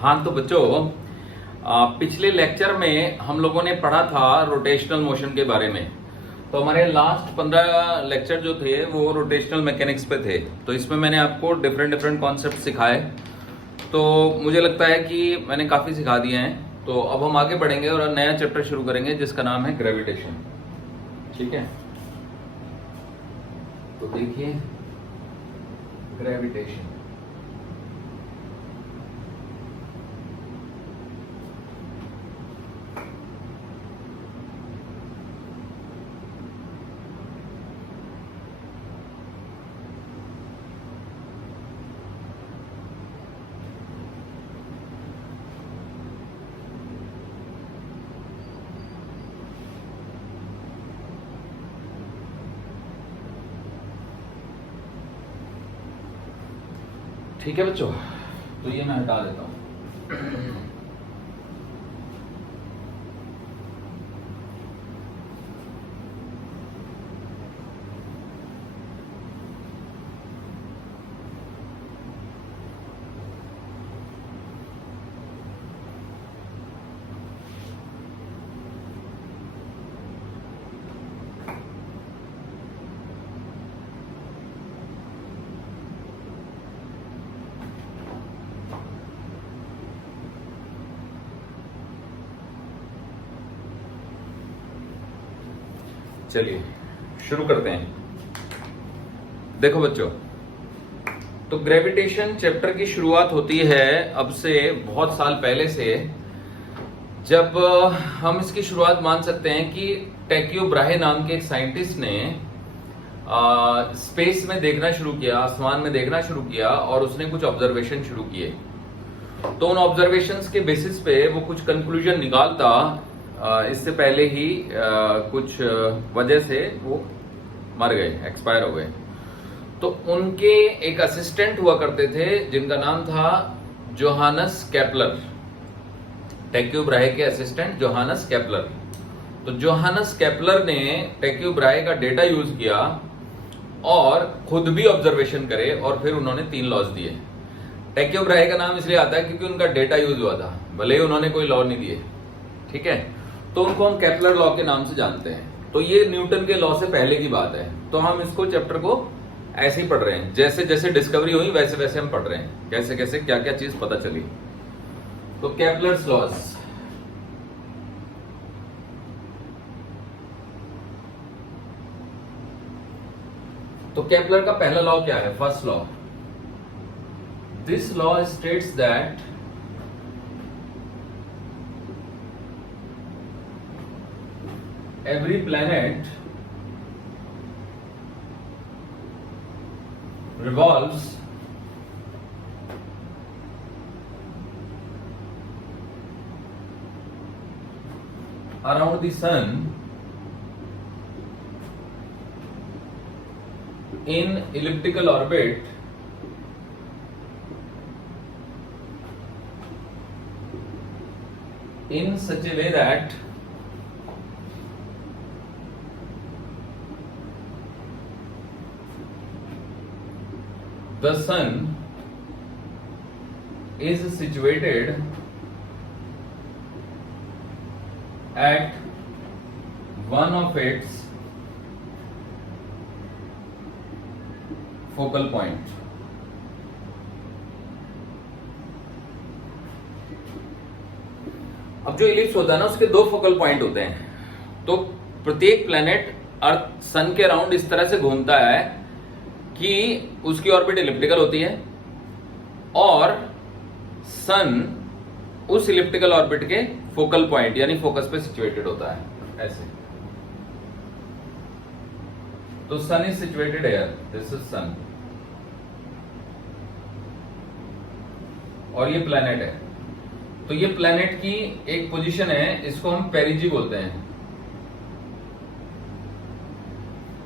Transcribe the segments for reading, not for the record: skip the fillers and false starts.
हाँ तो बच्चों, पिछले लेक्चर में हम लोगों ने पढ़ा था रोटेशनल मोशन के बारे में। तो हमारे लास्ट 15 लेक्चर जो थे वो रोटेशनल मैकेनिक्स पे थे। तो इसमें मैंने आपको डिफरेंट डिफरेंट कॉन्सेप्ट सिखाए। तो मुझे लगता है कि मैंने काफ़ी सिखा दिए हैं। तो अब हम आगे बढ़ेंगे और नया चैप्टर शुरू करेंगे जिसका नाम है ग्रेविटेशन। ठीक है, तो देखिए ग्रेविटेशन। ठीक है बच्चों, तो ये मैं हटा देता हूं। चलिए शुरू करते हैं। देखो बच्चों, तो ग्रेविटेशन चैप्टर की शुरुआत होती है अब से बहुत साल पहले से, जब हम इसकी शुरुआत मान सकते हैं कि टैक्यो ब्राहे नाम के एक साइंटिस्ट ने स्पेस में देखना शुरू किया, आसमान में देखना शुरू किया और उसने कुछ ऑब्जर्वेशन शुरू किए। तो उन ऑब्जर्वेशंस के बेसिस पे वो कुछ कंक्लूजन निकालता। इससे पहले ही कुछ वजह से वो मर गए, एक्सपायर हो गए। तो उनके एक असिस्टेंट हुआ करते थे जिनका नाम था जोहानस केपलर। टैक्यो ब्राहे के असिस्टेंट जोहानस केपलर। तो जोहानस केपलर ने टैक्यो ब्राहे का डेटा यूज किया और खुद भी ऑब्जर्वेशन करे और फिर उन्होंने 3 लॉज दिए। टैक्यो ब्राहे का नाम इसलिए आता है क्योंकि उनका डेटा यूज हुआ था, भले ही उन्होंने कोई लॉ नहीं दिए। ठीक है, तो उनको हम केपलर लॉ के नाम से जानते हैं। तो ये न्यूटन के लॉ से पहले की बात है। तो हम इसको चैप्टर को ऐसे ही पढ़ रहे हैं, जैसे जैसे डिस्कवरी हुई वैसे वैसे हम पढ़ रहे हैं, कैसे कैसे क्या क्या चीज पता चली। तो केपलर्स लॉज, तो केपलर का पहला लॉ क्या है? First law. This law states that every planet revolves around the sun in elliptical orbit in such a way that the sun is situated at one of its focal point. अब जो ellipse होता है ना, उसके 2 focal point होते हैं। तो प्रत्येक प्लेनेट अर्थ सन के अराउंड इस तरह से घूमता है कि उसकी ऑर्बिट इलिप्टिकल होती है और सन उस इलिप्टिकल ऑर्बिट के फोकल पॉइंट यानी फोकस पे सिचुएटेड होता है, ऐसे। तो sun is situated here, this is sun, और ये प्लैनेट है। तो ये प्लैनेट की एक पोजीशन है, इसको हम पेरिजी बोलते हैं,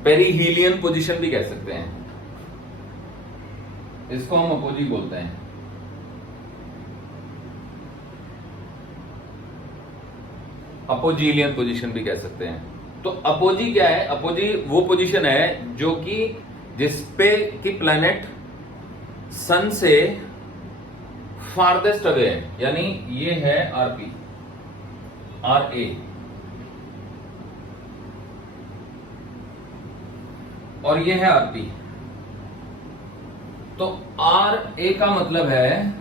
पेरीहीलियन पोजीशन भी कह सकते हैं, इसको हम अपोजी बोलते हैं। अपोजीलियन पोजीशन भी कह सकते हैं। तो अपोजी क्या है? अपोजी वो पोजीशन है जो कि जिसपे कि प्लैनेट सन से फारदेस्ट अवे है, यानी ये है आरपी, आर ए, और ये है आरपी। तो आर ए का मतलब है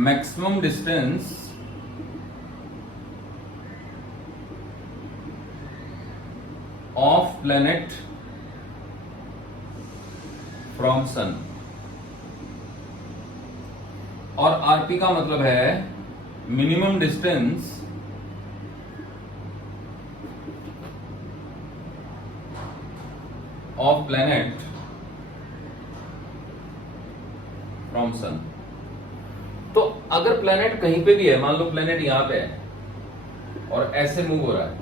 maximum distance of planet from sun, और आरपी का मतलब है minimum distance of planet from sun. तो अगर प्लैनेट कहीं पे भी है, मान लो प्लैनेट यहां पे है और ऐसे मूव हो रहा है,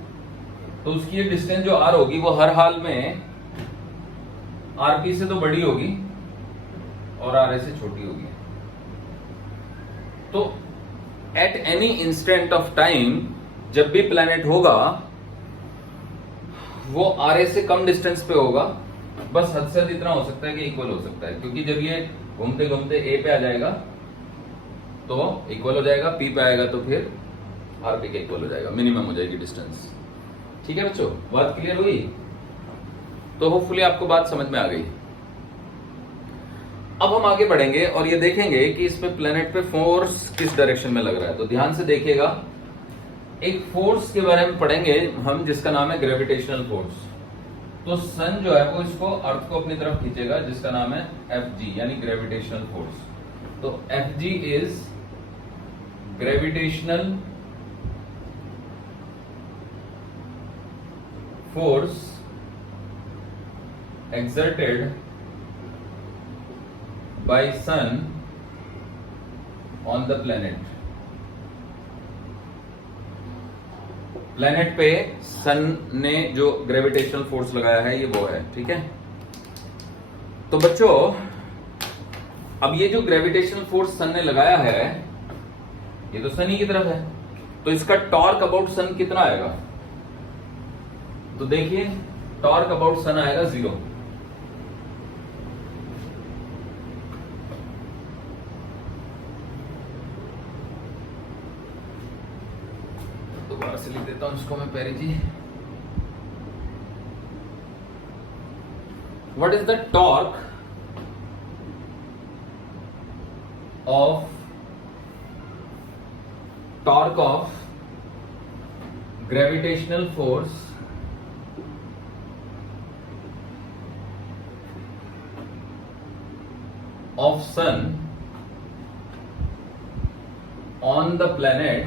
तो उसकी ये डिस्टेंस जो आर होगी वो हर हाल में आरपी से तो बड़ी होगी और आर ए से छोटी होगी। तो at any instant of time जब भी प्लैनेट होगा वो आर ए से कम डिस्टेंस पे होगा, बस हद से हद इतना हो सकता है कि इक्वल हो सकता है, क्योंकि जब ये घूमते घूमते ए पे आ जाएगा तो इक्वल हो जाएगा, पी पे आएगा तो फिर आरपी के इक्वल हो जाएगा, मिनिमम हो जाएगी डिस्टेंस। ठीक है बच्चों, बात क्लियर हुई? तो होपफुली आपको बात समझ में आ गई। अब हम आगे बढ़ेंगे और ये देखेंगे कि इसमें प्लेनेट पे फोर्स किस डायरेक्शन में लग रहा है। तो ध्यान से देखिएगा, एक फोर्स के बारे में पढ़ेंगे हम जिसका नाम है ग्रेविटेशनल फोर्स। तो सन जो है वो इसको अर्थ को अपनी तरफ खींचेगा, जिसका नाम है Fg, यानी ग्रेविटेशनल फोर्स। तो Fg is gravitational force exerted by sun on the planet। Planet पे सन ने जो ग्रेविटेशनल फोर्स लगाया है ये वो है। ठीक है, तो बच्चों अब ये जो ग्रेविटेशनल फोर्स सन ने लगाया है ये तो सन ही की तरफ है, तो इसका टॉर्क अबाउट सन कितना आएगा? तो देखिए, टॉर्क अबाउट सन आएगा 0। दोबारा से लिख देता हूं इसको मैं perigee. What is the torque of gravitational force of sun on the planet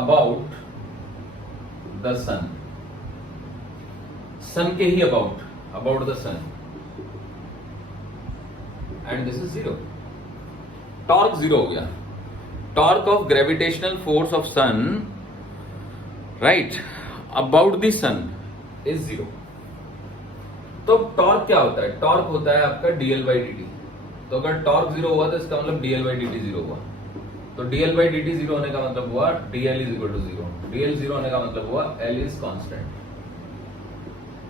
about the sun। Sun के ही about the sun, and this is 0। Torque 0 हो गया। Torque of gravitational force of sun right about the sun is 0। तो torque क्या होता है? Torque होता है आपका डीएल बाई डी टी। तो अगर टॉर्क 0 हुआ तो इसका मतलब डीएल बाई डी टी 0 हुआ। तो डीएल बाई डी टी 0 होने का मतलब हुआ dL is equal to 0। DL 0 होने का मतलब हुआ एल इज कांस्टेंट।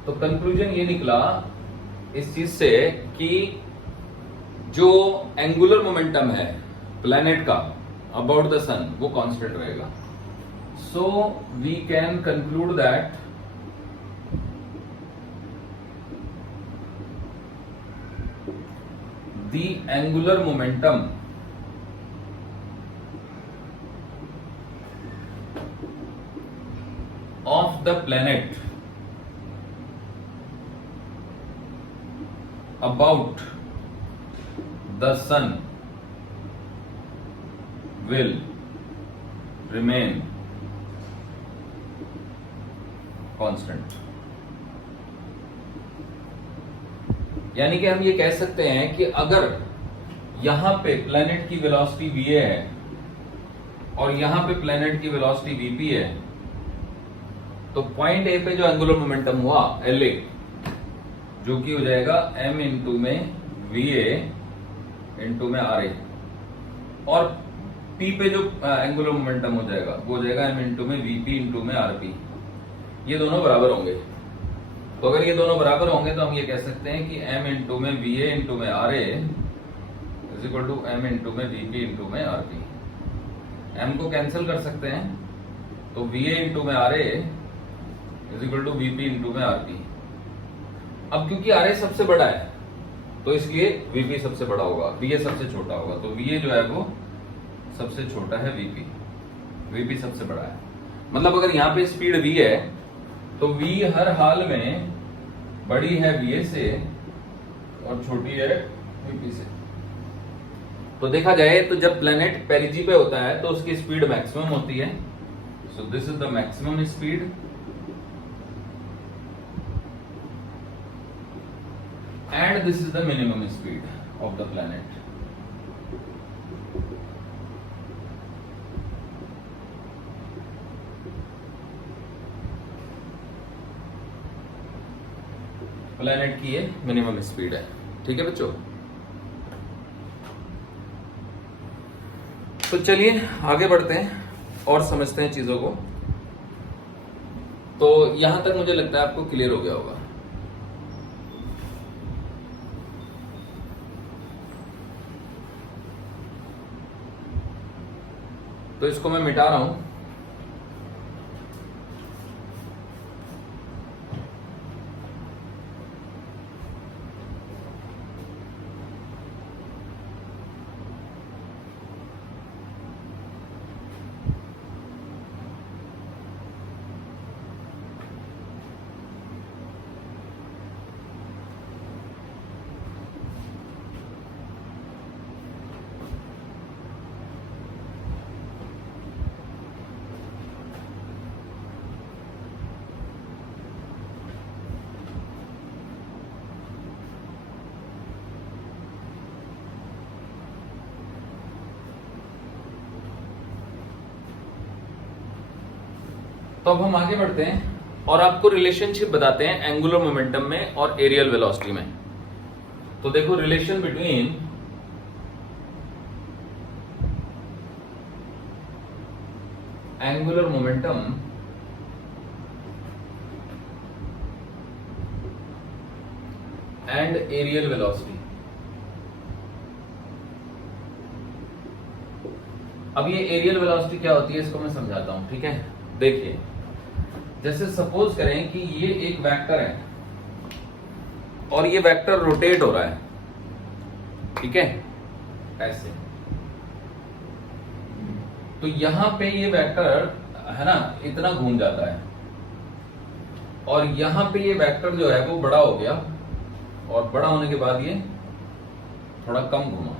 तो कंक्लूजन ये निकला इस चीज से कि जो एंगुलर मोमेंटम है प्लैनेट का अबाउट द सन वो कांस्टेंट रहेगा। So we can conclude that the angular momentum of the planet about the sun will remain constant। यानी कि हम ये कह सकते हैं कि अगर यहां पे प्लैनेट की वेलोसिटी va है और यहां पे प्लैनेट की वेलोसिटी vp है, तो पॉइंट ए पे जो एंगुलर मोमेंटम हुआ la जो कि हो जाएगा m इंटू में va इंटू में ra, और p पे जो एंगुलर मोमेंटम हो जाएगा वो हो जाएगा m इंटू में vp इंटू में rp। ये दोनों बराबर होंगे। तो अगर ये दोनों बराबर होंगे तो हम ये कह सकते हैं कि m इंटू में va इंटू में ra is equal to M into में वीपी इंटू में आरपी। एम को कैंसिल कर सकते हैं तो वीए इंटू में RA is equal to VP into में आरपी। अब क्योंकि आरए सबसे बड़ा है तो इसलिए वीपी सबसे बड़ा होगा, वीए सबसे छोटा होगा, तो वीए जो है वो सबसे छोटा है वीपी, वीपी सबसे बड़ा है। मतलब अगर यहाँ पे स्पीड वी है तो वी हर हाल में बड़ी है वीए से और छोटी है वीपी से। तो देखा जाए तो जब प्लेनेट पेरिजी पे होता है तो उसकी स्पीड मैक्सिमम होती है। सो this is the maximum speed and this is the minimum speed of the planet. Planet की ये मिनिमम स्पीड है। ठीक है बच्चों, तो चलिए आगे बढ़ते हैं और समझते हैं चीजों को। तो यहां तक मुझे लगता है आपको क्लियर हो गया होगा। तो इसको मैं मिटा रहा हूं। तो अब हम आगे बढ़ते हैं और आपको रिलेशनशिप बताते हैं एंगुलर मोमेंटम में और एरियल वेलोसिटी में। तो देखो relation between angular momentum and areal velocity. अब ये एरियल वेलोसिटी क्या होती है इसको मैं समझाता हूं। ठीक है, देखिए जैसे सपोज करें कि ये एक वेक्टर है और ये वेक्टर रोटेट हो रहा है। ठीक है, ऐसे तो यहां पे ये वेक्टर है ना इतना घूम जाता है और यहां पे ये वेक्टर जो है वो बड़ा हो गया और बड़ा होने के बाद ये थोड़ा कम घुमा।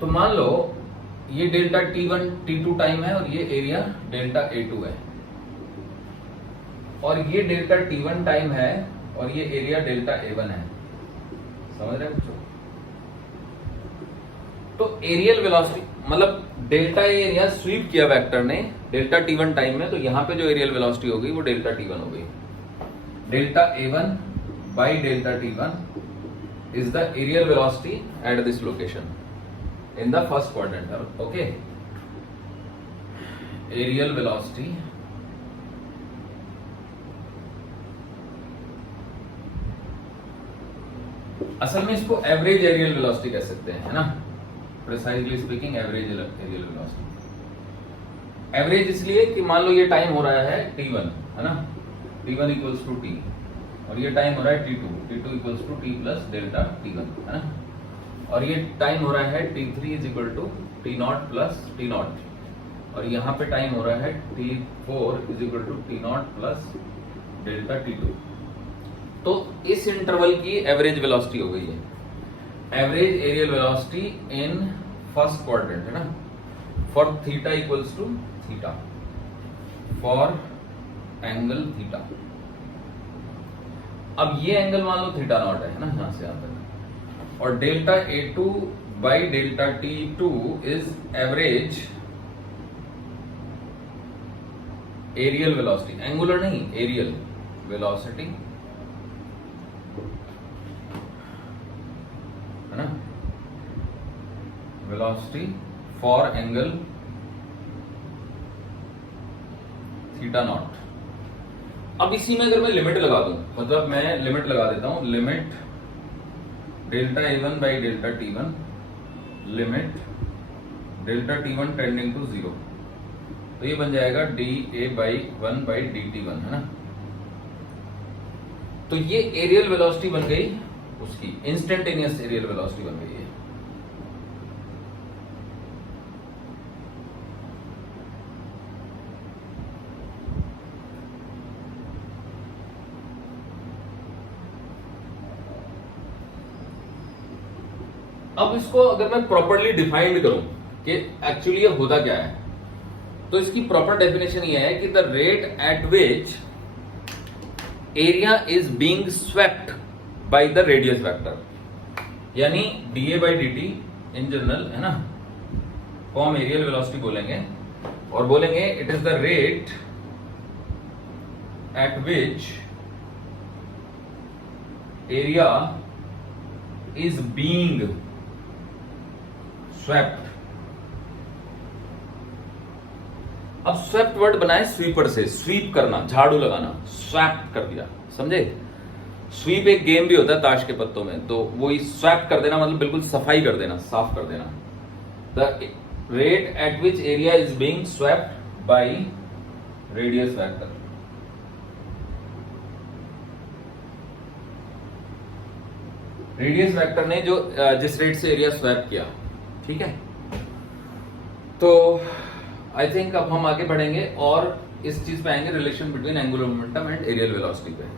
तो मान लो ये डेल्टा T1 T2 टाइम है और ये एरिया डेल्टा A2 है और ये डेल्टा T1 टाइम है और ये एरिया डेल्टा A1 है। समझ रहे हैं बच्चों? तो एरियल वेलोसिटी मतलब डेल्टा एरिया स्वीप किया वेक्टर ने डेल्टा T1 टाइम में, तो यहां पे जो एरियल वेलोसिटी होगी वो डेल्टा T1 हो गई। Delta A1 by delta T1 is the areal velocity at this location in the first quadrant. Okay, aerial velocity असल में इसको एवरेज एरियल वेलोसिटी कह सकते हैं, है ना, precisely speaking average areal velocity. Average इसलिए कि मान लो ये टाइम हो रहा है T1, है ना, T1 इक्वल्स टू T और ये टाइम हो रहा है T2, T2 equals to T plus delta T1, है ना, और ये टाइम हो रहा है T3 is equal to T0 plus T0 और यहाँ पे टाइम हो रहा है T4 is equal to T0 plus delta T2। तो इस इंटरवल की एवरेज वेलोसिटी हो गई है, average areal velocity in first quadrant, है ना, for theta equals to theta, for angle theta. अब ये एंगल मान लो थीटा नॉट है ना, यहां से यहां तक, और delta A2 by delta T2 is average areal velocity, angular नहीं एरियल वेलोसिटी, है ना, velocity for angle theta naught. अब इसी में अगर मैं लिमिट लगा दूं, मतलब मैं लिमिट लगा देता हूं, limit delta A1 by delta T1 limit delta T1 tending to 0, तो ये बन जाएगा dA/1 बाई dt1, है ना। तो ये एरियल वेलोसिटी बन गई उसकी, इंस्टेंटेनियस एरियल वेलोसिटी बन गई है। अब इसको अगर मैं प्रॉपरली डिफाइंड करूं कि एक्चुअली ये होता क्या है, तो इसकी प्रॉपर डेफिनेशन ये है कि the rate at which area is being swept by the radius vector, यानी dA/dt इन जनरल, है ना, को हम एरियल वेलोसिटी बोलेंगे और बोलेंगे it is the rate at which area is being swept. अब स्वेप्ट वर्ड बनाए स्वीपर से, स्वीप करना, झाड़ू लगाना, स्वैप कर दिया, समझे। स्वीप एक गेम भी होता है ताश के पत्तों में, तो वो स्वैप कर देना मतलब बिल्कुल सफाई कर देना, साफ कर देना। The rate at which area is being swept by radius vector. Radius vector ने जो जिस रेट से एरिया स्वैप किया, ठीक है। तो आई थिंक अब हम आगे बढ़ेंगे और इस चीज पे आएंगे, relation between angular momentum and areal velocity पे।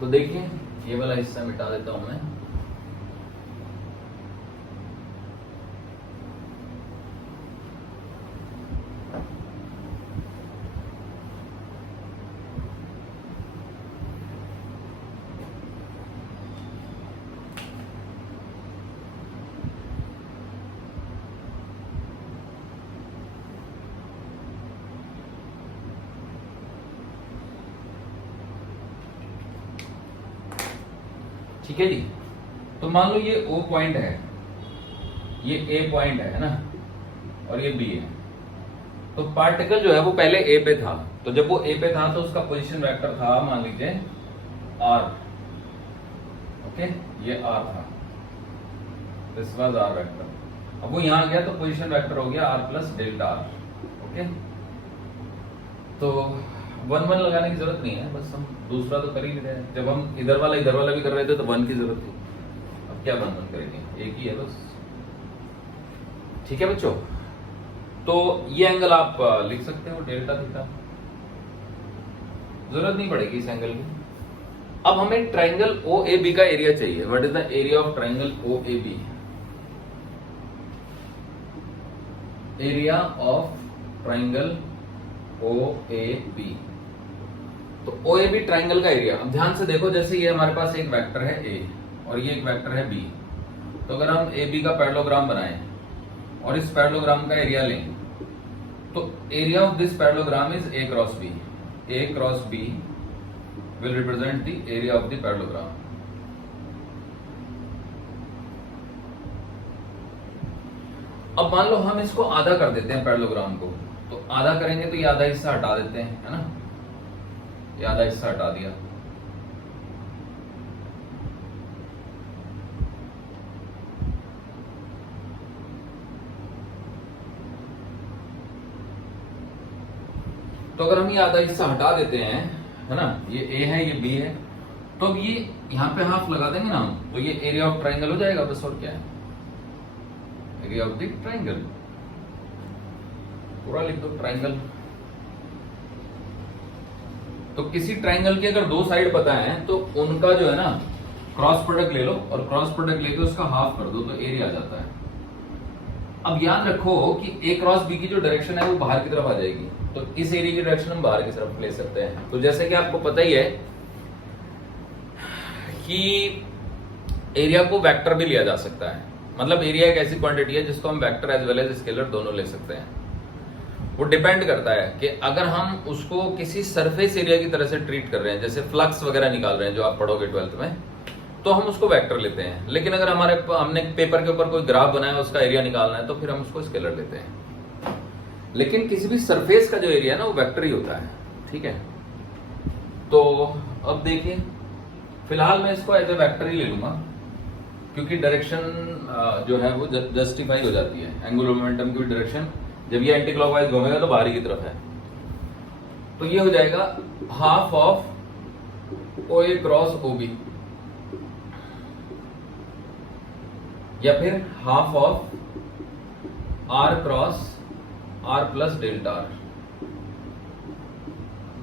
तो देखिए ये वाला हिस्सा मिटा देता हूं मैं। ठीक है जी। तो मान लो ये O पॉइंट है, ये A पॉइंट है ना, और ये B है। तो पार्टिकल जो है वो पहले A पे था, तो जब वो A पे था तो उसका पोजीशन वेक्टर था, मान लीजिए R, ओके, ये R था, दिस वाज R वेक्टर। अब वो यहां गया तो पोजीशन वेक्टर हो गया R plus delta R, okay. तो 1 लगाने की जरूरत नहीं है, बस हम दूसरा तो कर ही रहे हैं। जब हम इधर वाला भी कर रहे थे तो 1 की जरूरत थी, अब क्या 1 करेंगे, एक ही है बस। ठीक है बच्चों, तो ये एंगल आप लिख सकते हो डेल्टा थीटा, जरूरत नहीं पड़ेगी इस एंगल की। अब हमें ट्राइंगल OAB का एरिया चाहिए। What is the area of triangle OAB? Area of triangle OAB, तो OAB ट्राइंगल का एरिया। अब ध्यान से देखो, जैसे ये हमारे पास एक वेक्टर है A और ये एक वेक्टर है B, तो अगर हम AB का पैरेललोग्राम बनाएं और इस पैरेललोग्राम का एरिया लें, तो area of this parallelogram is A cross B। A cross B will represent the area of the parallelogram. अब मान लो हम इसको आधा कर देते हैं पैरेललोग्राम को, तो आधा करेंगे तो ये आधा हिस्सा हटा देते हैं, है ना, ये आधा हिस्सा हटा दिया। तो अगर हम ये आधा हिस्सा हटा देते हैं, है ना, ये A है ये B है, तो अब ये यहां पे हाफ लगा देंगे ना हम, तो ये एरिया ऑफ ट्राइंगल हो जाएगा बस, और क्या है, एरिया ऑफ द ट्राइंगल। पूरा लिख दो ट्राइंगल। तो किसी ट्राइंगल की अगर दो साइड पता है तो उनका जो है ना क्रॉस प्रोडक्ट ले लो और क्रॉस प्रोडक्ट लेके उसका हाफ कर दो, तो एरिया आ जाता है। अब याद रखो कि A क्रॉस B की जो डायरेक्शन है वो बाहर की तरफ आ जाएगी, तो इस एरिया की डायरेक्शन हम बाहर की तरफ ले सकते हैं। तो जैसे कि आपको पता ही है कि एरिया को वेक्टर भी लिया जा सकता है, मतलब एरिया एक ऐसी क्वांटिटी है जिसको हम vector as well as scalar दोनों ले सकते हैं। वो डिपेंड करता है कि अगर हम उसको किसी सरफेस एरिया की तरह से ट्रीट कर रहे हैं, जैसे फ्लक्स वगैरह निकाल रहे हैं जो आप पढ़ोगे 12th में, तो हम उसको वेक्टर लेते हैं। लेकिन अगर हमने पेपर के ऊपर कोई ग्राफ बनाया, उसका एरिया निकालना है, तो फिर हम उसको स्केलर लेते हैं। लेकिन किसी भी सरफेस का जो एरिया है ना वो वेक्टर ही होता है, ठीक है। तो अब देखिए फिलहाल मैं इसको एज ए वेक्टर ही ले लूंगा, क्योंकि डायरेक्शन जो है वो जस्टिफाई हो जाती है। एंगुलर मोमेंटम की डायरेक्शन जब ये एंटी क्लॉकवाइज घूमेगा तो बाहरी की तरफ है, तो ये हो जाएगा half of O A cross O B, या फिर half of R cross R plus delta R.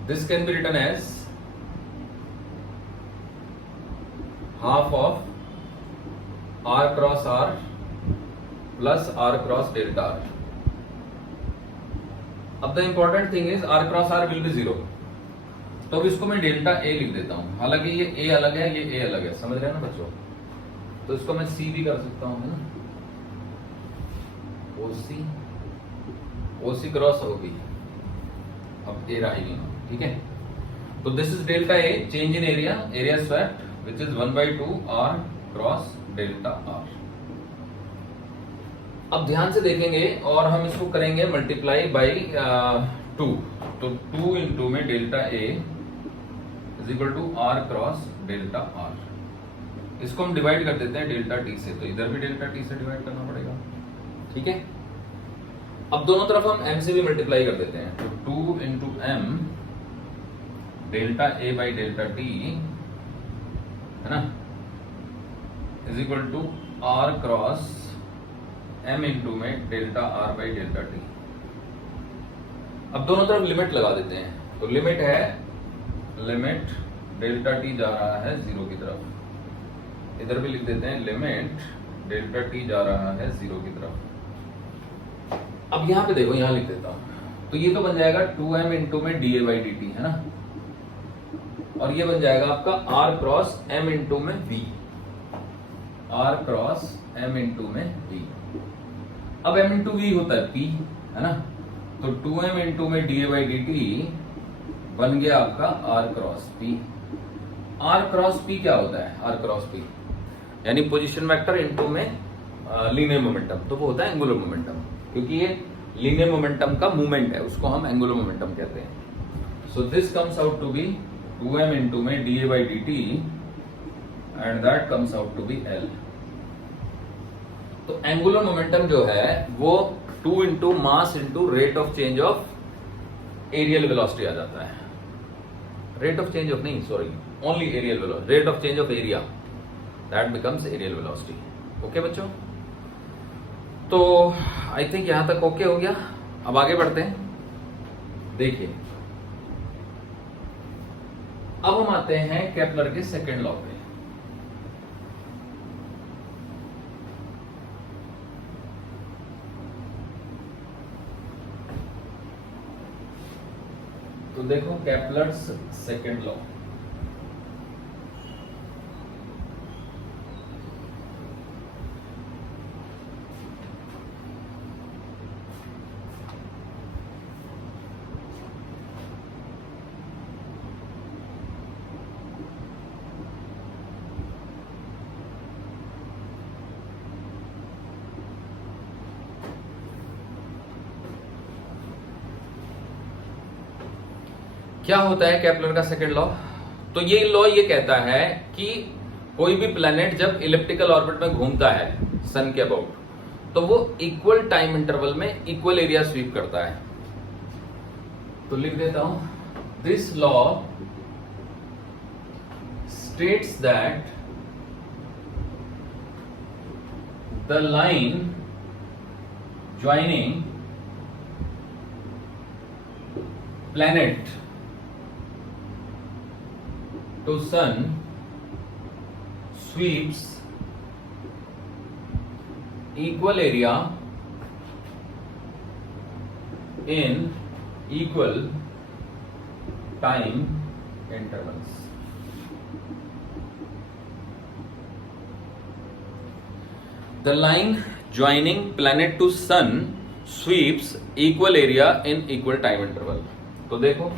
This can be written as half of R cross R plus R cross delta R. अब the important thing is R cross R will be zero, तो अब इसको मैं delta A लिख देता हूं। हालांकि ये ए अलग है, ये ए अलग है, समझ रहे हैं ना बच्चों? तो इसको मैं सी भी कर सकता हूं, है ना, ओसी क्रॉस ओबी। अब ए रहा ही नहीं, ठीक है। तो this is delta A, change in area swept, which is 1/2 R cross delta R. अब ध्यान से देखेंगे और हम इसको करेंगे मल्टीप्लाई बाई 2। तो 2 इंटू में delta A is equal to R cross delta R. इसको हम डिवाइड कर देते हैं डेल्टा टी से, तो इधर भी डेल्टा टी से डिवाइड करना पड़ेगा, ठीक है। अब दोनों तरफ हम m से भी मल्टीप्लाई कर देते हैं, तो 2 into M delta A by delta T, है ना, is equal to R cross m into में delta R by delta T. अब दोनों तरफ लिमिट लगा देते हैं, तो लिमिट है, लिमिट डेल्टा टी जा रहा है 0 की तरफ, इधर भी लिख देते हैं लिमिट डेल्टा टी जा रहा है 0 की तरफ। अब यहां पे देखो, यहां लिख देता हूं, तो ये तो बन जाएगा 2m इंटू में D A by D T, है ना, और ये बन जाएगा आपका r क्रॉस m इंटू में v, r cross m into में v। अब m इंटू v होता है p, है ना, तो 2m इंटू में D A by D T बन गया आपका r cross p। r cross p क्या होता है? r क्रॉस p यानी पोजीशन वेक्टर इंटू में लीनियर मोमेंटम, तो वो होता है एंगुलर मोमेंटम, क्योंकि ये लीनियर मोमेंटम का मूवमेंट है, उसको हम एंगुलर मोमेंटम कहते हैं। So this comes out to be 2m into में D A by D T and that comes out to be l। तो एंगुलर मोमेंटम जो है वो 2 इंटू mass into rate of change of areal velocity आ जाता है। रेट ऑफ चेंज ऑफ नहीं, sorry, only areal velocity, rate of change of area, that becomes areal velocity. Okay बच्चों, तो आई थिंक यहां तक ओके हो गया। अब आगे बढ़ते हैं। देखिए, अब हम आते हैं केपलर के सेकंड लॉ पे। तो देखो केपलर्स सेकंड लॉ, क्या होता है केपलर का सेकंड लॉ? तो ये लॉ ये कहता है कि कोई भी प्लैनेट जब इलिप्टिकल ऑर्बिट में घूमता है सन के अबाउट, तो वो इक्वल टाइम इंटरवल में इक्वल एरिया स्वीप करता है। तो लिख देता हूं, this law states that the line joining planet to sun sweeps equal area in equal time intervals. The line joining planet to sun sweeps equal area in equal time interval. तो देखो,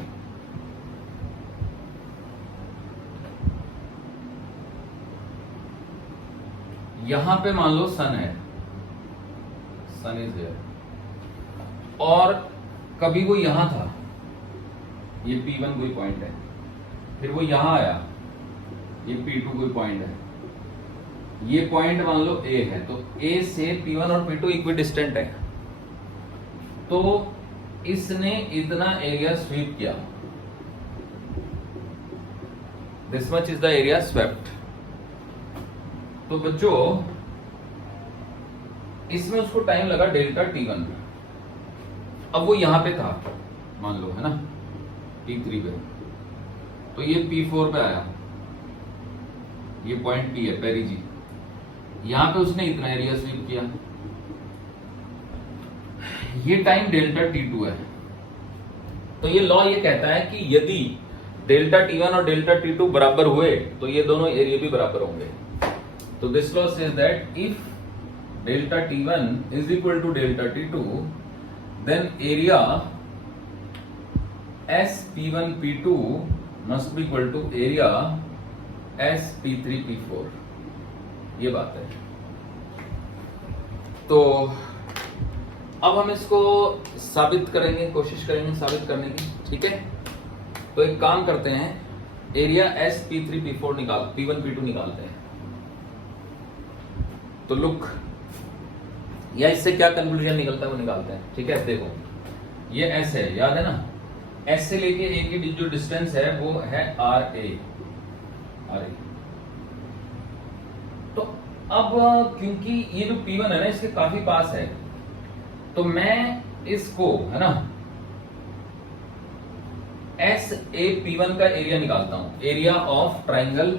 यहां पे मान लो सन है, सन इज हियर, और कभी वो यहां था, ये P1 कोई पॉइंट है, फिर वो यहां आया, ये P2 कोई पॉइंट है, ये पॉइंट मान लो A है, तो A से P1 और P2 इक्वी डिस्टेंट है, तो इसने इतना एरिया स्वीप किया, this much is the area swept. तो बच्चों इसमें उसको टाइम लगा डेल्टा T1। अब वो यहां पे था मान लो, है ना, P3 पे, तो ये P4 पे आया, ये पॉइंट P है, पेरिजी, यहां पे उसने इतना एरिया स्वीप किया, ये टाइम डेल्टा T2 है। तो ये लॉ ये कहता है कि यदि डेल्टा T1 और डेल्टा T2 बराबर हुए तो ये दोनों एरिया भी बराबर होंगे। तो this law says that if delta T1 is equal to delta T2 then area SP1P2 must be equal to area SP3P4। ये बात है। तो अब हम इसको साबित करेंगे, कोशिश करेंगे साबित करने की, ठीक है। तो एक काम करते हैं, एरिया SP3P4 P1P2 निकालते हैं। तो लुक, या इससे क्या कंक्लूजन निकलता है वो निकालते हैं, ठीक है। देखो ये S है, याद है ना, S से लेके A की जो डिस्टेंस है वो है RA। तो अब क्योंकि ये जो P1 है ना इसके काफी पास है, तो मैं इसको, है ना, SAP1 का एरिया निकालता हूं, एरिया ऑफ ट्राइंगल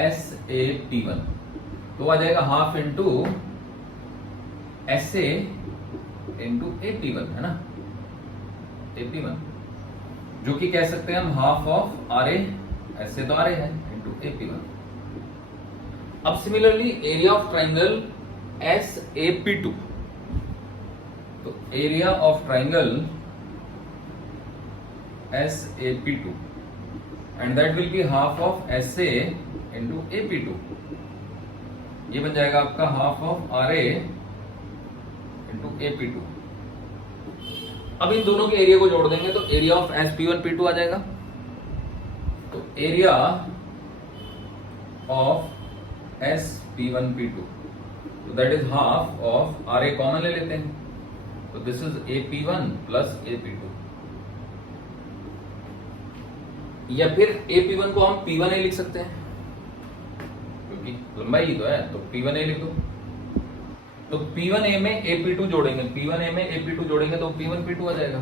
SAP1, तो आ जाएगा half into SA into AP1, है ना, AP1, जो कि कह सकते हैं हम हाफ ऑफ RA, SA तो RA है, इंटू AP1। अब similarly area of triangle SAP2, तो area of triangle SAP2 and that will be half of SA into AP2, ये बन जाएगा आपका half of RA into AP2। अब इन दोनों के एरिया को जोड़ देंगे तो एरिया ऑफ SP1P2 आ जाएगा। तो एरिया ऑफ SP1P2, तो that is half of RA, common ले लेते हैं, तो this is AP1 plus AP2, या फिर AP1 को हम P1A लिख सकते हैं क्योंकि लंबाई ही तो है, तो P1A लिख दो। तो P1A में AP2 जोड़ेंगे, P1A में AP2 जोड़ेंगे तो P1P2 आ जाएगा।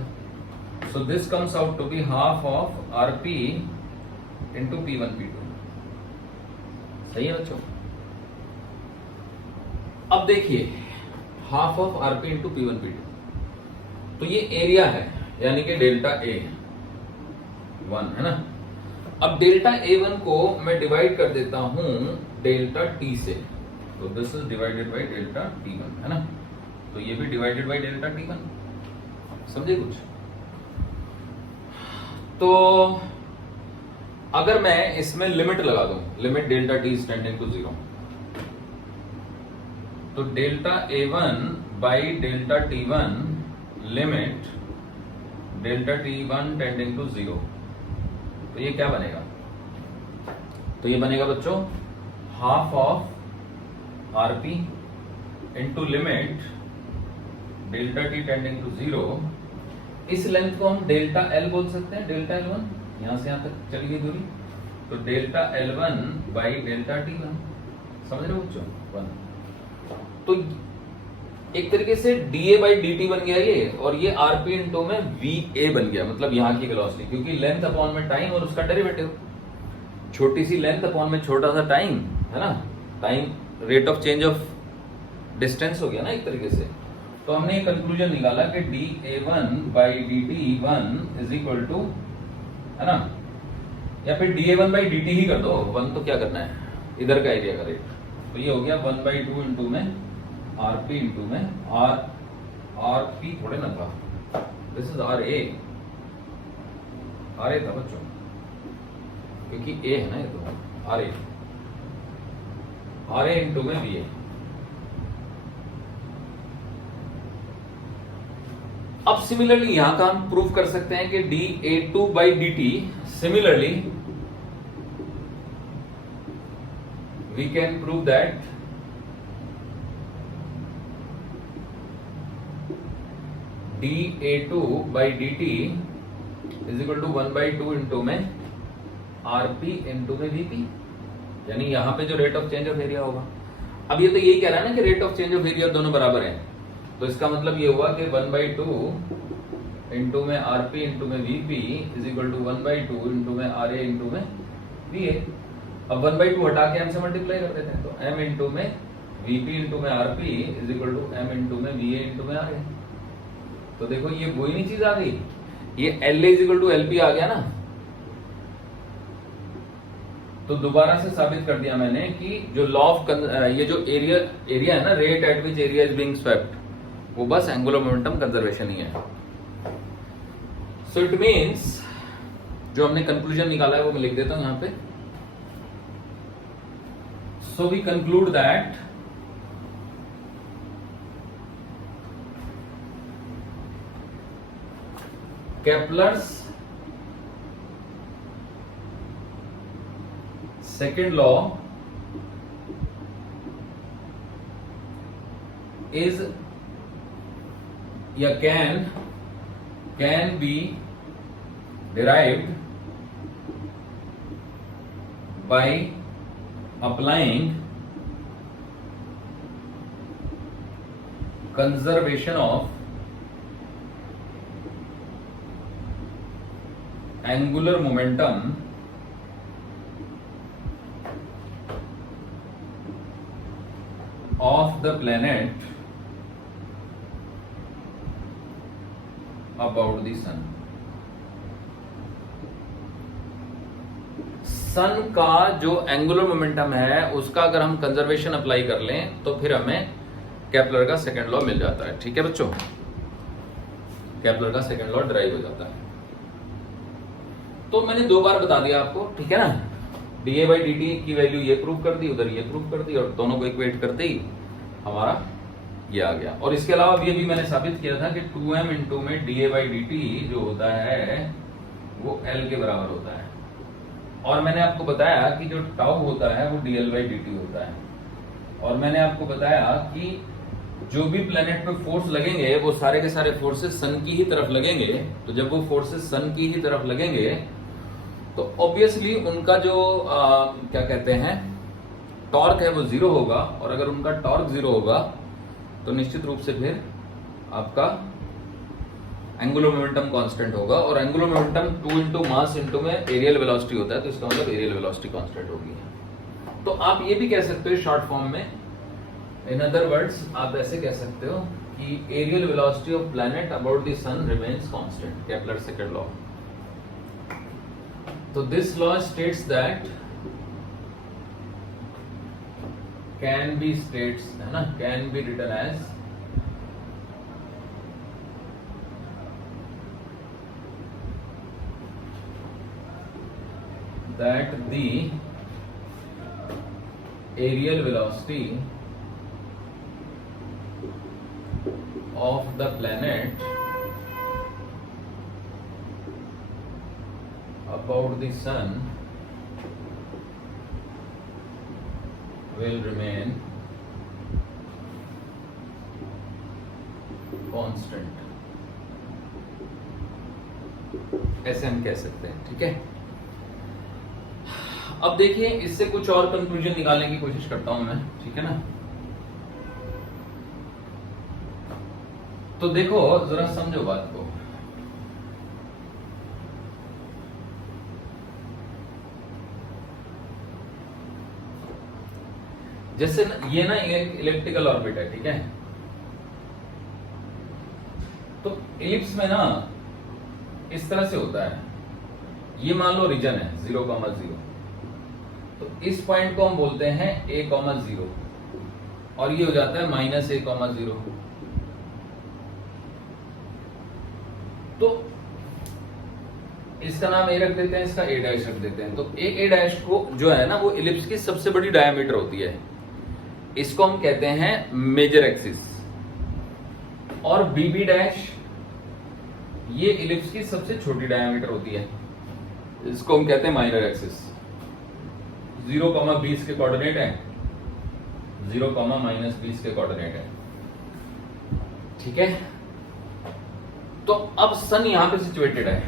So this comes out to be half of RP into P1P2। सही है बच्चों। अब देखिए half of RP into P1P2, तो ये एरिया है यानी कि डेल्टा A1, है ना। अब डेल्टा A1 को मैं डिवाइड कर देता हूं डेल्टा T से, तो this is divided by delta T1, है ना, तो ये भी डिवाइडेड बाय डेल्टा T1, समझे कुछ। तो अगर मैं इसमें लिमिट लगा दूं, limit delta T tending to 0, तो delta A1 by delta T1 limit delta T1 tending to 0, तो ये क्या बनेगा, तो ये बनेगा बच्चों half of RP into limit delta T tending to 0। इस लेंथ को हम डेल्टा L बोल सकते हैं, डेल्टा L1, यहां से यहां तक चली गई दूरी, तो delta L1 by delta T1, समझ रहे हो बच्चों, 1। तो एक तरीके से dA बाई dt बन गया ये, और ये RP इंटू में VA बन गया, मतलब यहां की वेलोसिटी, क्योंकि लेंथ अपॉन में टाइम और उसका डेरिवेटिव, छोटी सी लेंथ अपॉन में छोटा सा टाइम, है ना, time rate of change of distance हो गया ना एक तरीके से। तो हमने एक कंक्लूजन निकाला कि dA1 by dt1 is equal to, है ना, या फिर dA1 बाई dt ही कर दो, 1 तो क्या करना है, इधर का एरिया का रेट, तो ये हो गया 1/2 इंटू में RP इंटू में RP थोड़े ना था, दिस इज RA था बच्चों, क्योंकि A है ना ये, तो RA इंटू में VA। अब सिमिलरली यहां का हम प्रूव कर सकते हैं कि dA2/dt similarly we can prove that dA2/dt is equal to 1/2 into में RP into में VP, यानी यहां पे जो rate of change of area होगा, अब ये तो यही कह रहा है ना कि rate of change of area दोनों बराबर हैं, तो इसका मतलब ये हुआ कि 1/2 इंटू में RP इंटू में VP is equal to 1/2 into में RA इंटू में VA। अब 1/2 हटा के m से मल्टीप्लाई कर देते हैं, तो m इंटू में VP इंटू में RP is equal to m into में VA इंटू में RA। तो देखो ये वही नहीं चीज आ गई, ये LA is equal to LP आ गया ना। तो दोबारा से साबित कर दिया मैंने कि जो लॉ ऑफ ये जो एरिया है ना, rate at which area is being swept, वो बस एंगुलर मोमेंटम कंजर्वेशन ही है। सो इट मींस जो हमने कंक्लूजन निकाला है वो मैं लिख देता हूं यहां पे। So we conclude that Kepler's second law is या can be derived by applying conservation of angular momentum of the planet about the sun। सन का जो एंगुलर मोमेंटम है उसका अगर हम कंजर्वेशन अप्लाई कर लें तो फिर हमें केपलर का सेकंड लॉ मिल जाता है। ठीक है बच्चों, केपलर का सेकंड लॉ ड्राइव हो जाता है। तो मैंने 2 बार बता दिया आपको, ठीक है ना। dA/dt की वैल्यू ये प्रूव कर दी, उधर ये प्रूव कर दी, और दोनों को इक्वेट करते ही हमारा ये आ गया। और इसके अलावा ये भी मैंने साबित किया था कि 2m इंटू में dA/dt जो होता है वो L के बराबर होता है। और मैंने आपको बताया कि जो टाउ होता है वो dL/dt होता है। और मैंने आपको बताया कि जो भी प्लेनेट पे फोर्स लगेंगे वो सारे के सारे फोर्सेस सन की ही तरफ लगेंगे। तो जब वो फोर्सेस सन की ही तरफ लगेंगे तो ऑब्वियसली उनका जो क्या कहते हैं टॉर्क है वो 0 होगा। और अगर उनका टॉर्क 0 होगा तो निश्चित रूप से फिर आपका एंगुलर मोमेंटम कांस्टेंट होगा। और एंगुलर मोमेंटम 2 इंटू मास इंटू में एरियल वेलोसिटी होता है, तो इसका मतलब एरियल वेलोसिटी कांस्टेंट होगी। तो आप ये भी कह सकते हो शॉर्ट फॉर्म में, इन अदर वर्ड्स आप ऐसे कह सकते हो कि areal velocity of planet about the sun remains constant, Kepler second law. तो this law states that can be states है ना, can be written as that the areal velocity of the planet about the sun will remain constant, ऐसे हम कह सकते हैं। ठीक है, अब देखिए इससे कुछ और कंक्लूजन निकालने की कोशिश करता हूं मैं, ठीक है ना। तो देखो जरा समझो बात को। जैसे ये ना एक इलिप्टिकल ऑर्बिट है, ठीक है। तो इलिप्स में ना इस तरह से होता है, ये मान लो रीजन है 0,0, तो इस पॉइंट को हम बोलते हैं a,0 और ये हो जाता है -a,0। तो इसका नाम ए रख देते हैं, इसका a' रख देते हैं। तो a' को जो है ना वो इलिप्स की सबसे बड़ी डायमीटर होती है, इसको हम कहते हैं मेजर एक्सिस। और b' ये इलिप्स की सबसे छोटी डायमीटर होती है, इसको हम कहते हैं माइनर एक्सिस। 0,20 के कोऑर्डिनेट है, 0,-20 के कोऑर्डिनेट है, ठीक है। तो अब सन यहां पे सिचुएटेड है,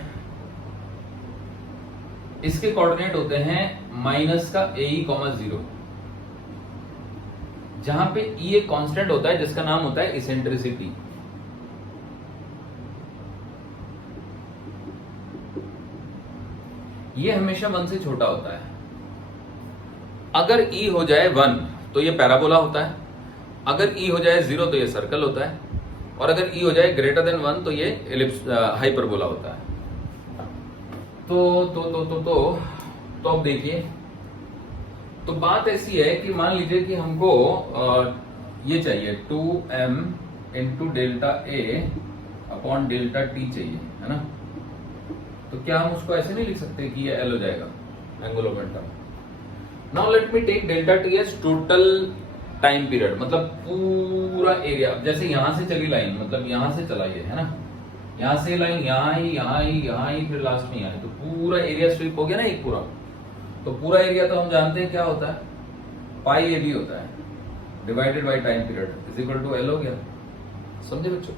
इसके कोऑर्डिनेट होते हैं -(-0), जहां पे E एक कांस्टेंट होता है जिसका नाम होता है इसेंट्रिसिटी। ये हमेशा 1 से छोटा होता है। अगर E हो जाए 1 तो ये पैराबोला होता है, अगर E हो जाए 0 तो ये सर्कल होता है, और अगर E हो जाए ग्रेटर देन 1 तो ये एलिप्स हाइपरबोला होता है। तो अब देखिए, तो बात ऐसी है कि मान लीजिए कि हमको ये चाहिए 2m into delta A upon delta T चाहिए, है ना। तो क्या हम उसको ऐसे नहीं लिख सकते कि ये L हो जाएगा, angular momentum. Now let me take delta T as total time period, मतलब पूरा एरिया। जैसे यहां से चली लाइन, मतलब यहां से चला ये, है ना, यहां से लाइन यहां आई, यहां आई, यहां आई, फिर लास्ट में आई, तो पूरा एरिया स्वीप हो गया ना एक पूरा। तो पूरा एरिया तो हम जानते हैं क्या होता है, पाई AB होता है, divided by time period is equal to L हो गया। समझे बच्चों?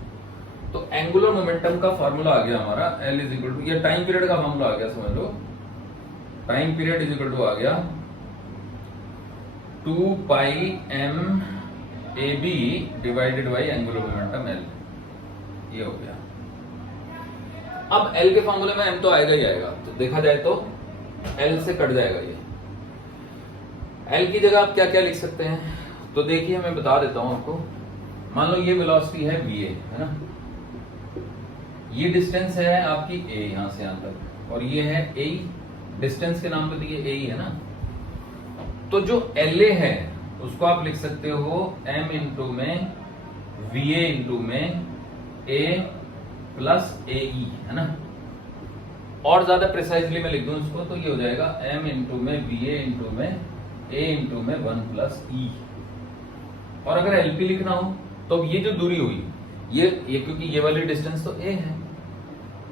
तो एंगुलर मोमेंटम का फार्मूला आ गया हमारा L इज इक्वल टू, ये टाइम पीरियड का फार्मूला आ गया, समझ लो। Time period is equal to आ गया 2πm AB divided by angular momentum L, ये हो गया। अब L के फार्मूले में M तो आएगा ही आएगा, तो देखा जाए तो L से कट जाएगा ये। L की जगह आप क्या क्या लिख सकते हैं, तो देखिए मैं बता देता हूं आपको। मान लो ये वेलोसिटी है VA, है ना, ये डिस्टेंस है आपकी A यहां से यहां तक, और ये है A, डिस्टेंस के नाम पे तो ये A ही है ना। तो जो LA है उसको आप लिख सकते हो M इंटू में VA इंटू में A प्लस AE, है ना। और ज्यादा प्रिसाइजली मैं लिख दूं इसको तो ये हो जाएगा M इंटू में VA इंटू में A इंटू में 1 प्लस E। और अगर LP लिखना हो तो ये जो दूरी हुई ये क्योंकि ये वाली डिस्टेंस तो A है,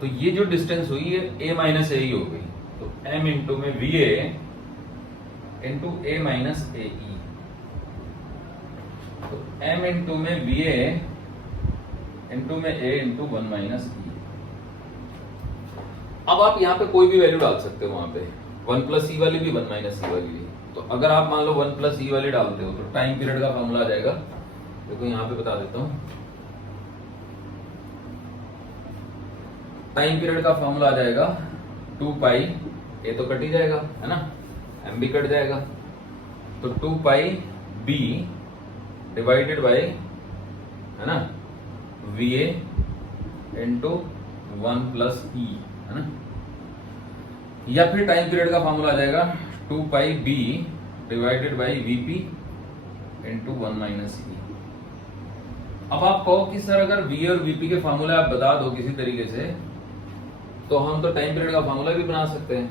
तो ये जो डिस्टेंस हुई ये A माइनस A ही हो गई, तो M इंटू में VA into A minus AE, तो M इंटू में VA इंटू में A इंटू 1 माइनस E। अब आप यहाँ पे कोई भी वैल्यू डाल सकते हो, वहां पे 1 प्लस E वाली भी 1 माइनस E वाली भी। तो अगर आप मान लो 1 प्लस E वाली डालते हो तो टाइम पीरियड का फॉर्मूला आ जाएगा, देखो यहाँ पे बता देता हूं। टाइम पीरियड का फॉर्मूला आ जाएगा 2 पाई, A तो कट ही जाएगा, है ना, M भी कट जाएगा, तो 2 पाई B डिवाइडेड बाय, है ना, VA इंटू 1 प्लस E, है ना। या फिर टाइम पीरियड का फॉर्मूला आ जाएगा 2 पाई B divided by VP into 1 minus E। अब आप कहो कि सर अगर V और VP के फॉर्मूले आप बता दो किसी तरीके से, तो हम तो टाइम पीरियड का फॉर्मूला भी बना सकते हैं।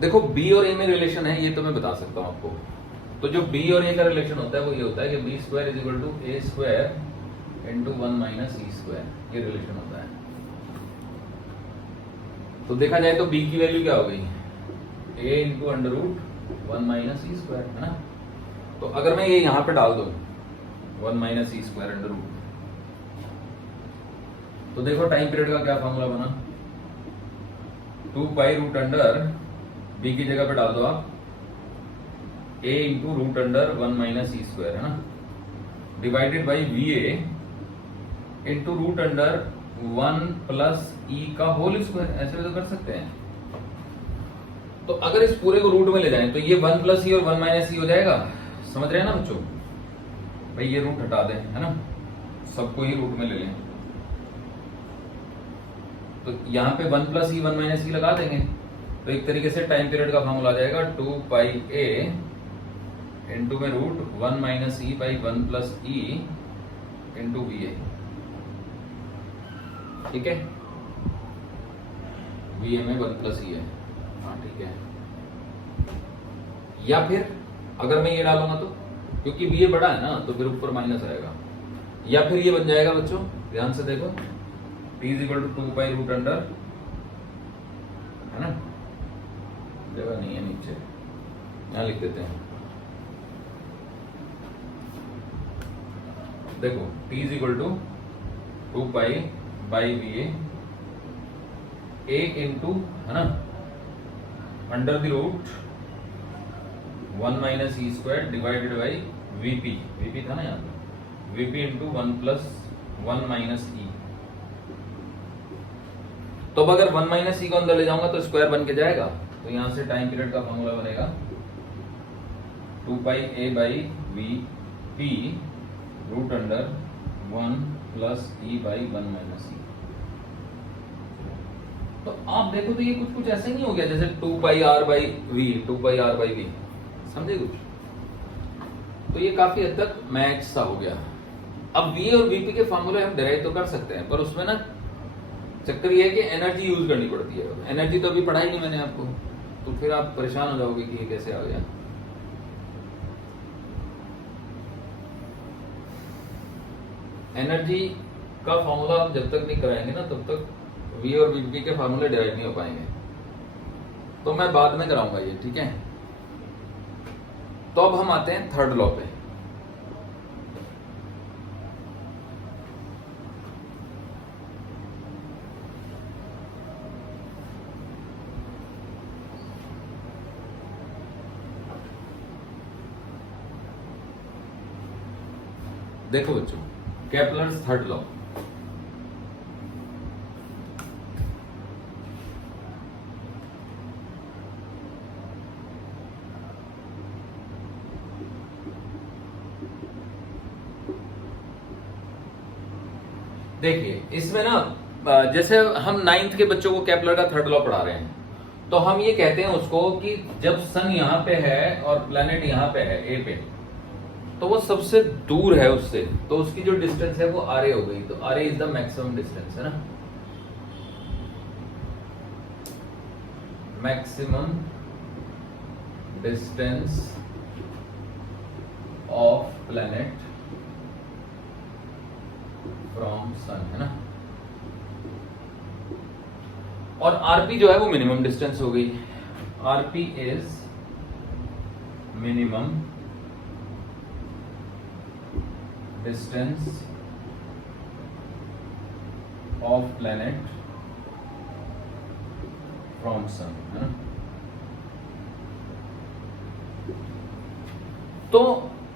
देखो B और A में रिलेशन है, ये तो मैं बता सकता हूं आपको। तो जो B और A का रिलेशन होता है वो ये होता है कि B square is equal to A square into 1 minus E square, ये रिलेशन होता है। तो देखा जाए तो B की वैल्यू क्या हो गई, A into under root 1 minus E square, है ना। तो अगर मैं ये यहां पे डाल दूं 1 minus E square under root, तो देखो टाइम पीरियड का क्या फॉर्मूला बना, 2 पाई रूट अंडर B की जगह पे डाल दो आप A into root under 1 minus E square, है ना, divided by VA into root under 1 plus E का होल स्क्वायर, ऐसे तो कर सकते हैं। तो अगर इस पूरे को रूट में ले जाएं तो ये 1 प्लस E और 1 माइनस E हो जाएगा, समझ रहे हैं ना बच्चों। भाई ये रूट हटा दें, है ना, सबको ही रूट में ले लें, तो यहां पे 1 प्लस E 1 माइनस E लगा देंगे, तो एक तरीके से टाइम पीरियड का फॉर्मूला आ जाएगा 2 पाई A इंटू में root 1 minus E by 1 plus E into VA, ठीक है। VA में 1 प्लस E है, हाँ ठीक है। या फिर अगर मैं ये डालूंगा तो, क्योंकि VA बड़ा है ना तो फिर ऊपर माइनस आएगा, या फिर ये बन जाएगा बच्चों, ध्यान से देखो, T is equal to 2 pi root under, है ना, जगह नहीं है नीचे, यहां लिख देते हैं। देखो T is equal to 2 pi by V A into, है ना, under the root 1 minus E square divided by VP, VP था ना यहाँ पे, VP into 1 plus 1 minus E. तो अब अगर 1 माइनस ई को अंदर ले जाऊंगा तो स्क्वायर बन के जाएगा, तो यहां से टाइम पीरियड का फॉर्मूला बनेगा 2 pi A by V P root under 1 plus E by 1 minus E. तो आप देखो तो ये कुछ ऐसे नहीं हो गया जैसे 2 pi R by V, 2 pi R by V, समझे कुछ? तो ये काफी हद तक मैच सा हो गया। अब वी और वीपी के फॉर्मूले हम डिराइव तो कर सकते हैं, पर उसमें ना चक्कर ये है कि एनर्जी यूज करनी पड़ती है। एनर्जी तो अभी पढ़ाई नहीं मैंने आपको, तो फिर आप परेशान हो जाओगे कि ये कैसे आ गया। एनर्जी का फॉर्मूला आप जब तक नहीं कराएंगे ना तब तक वी और वीपी के फॉर्मूले डिराइव नहीं हो पाएंगे। तो मैं बाद में कराऊंगा ये, ठीक है। तो अब हम आते हैं थर्ड लॉ पे। देखो बच्चों, केपलर्स थर्ड लॉ। देखिए इसमें ना जैसे हम 9th के बच्चों को केपलर का थर्ड लॉ पढ़ा रहे हैं, तो हम ये कहते हैं उसको कि जब सन यहां पे है और प्लैनेट यहां पे है ए पे, तो वो सबसे दूर है उससे, तो उसकी जो डिस्टेंस है वो आरए हो गई। तो RA is the maximum distance, है ना, maximum distance of planet from sun, है ना। और आरपी जो है वो मिनिमम डिस्टेंस हो गई। RP is minimum distance of planet from sun, है ना। तो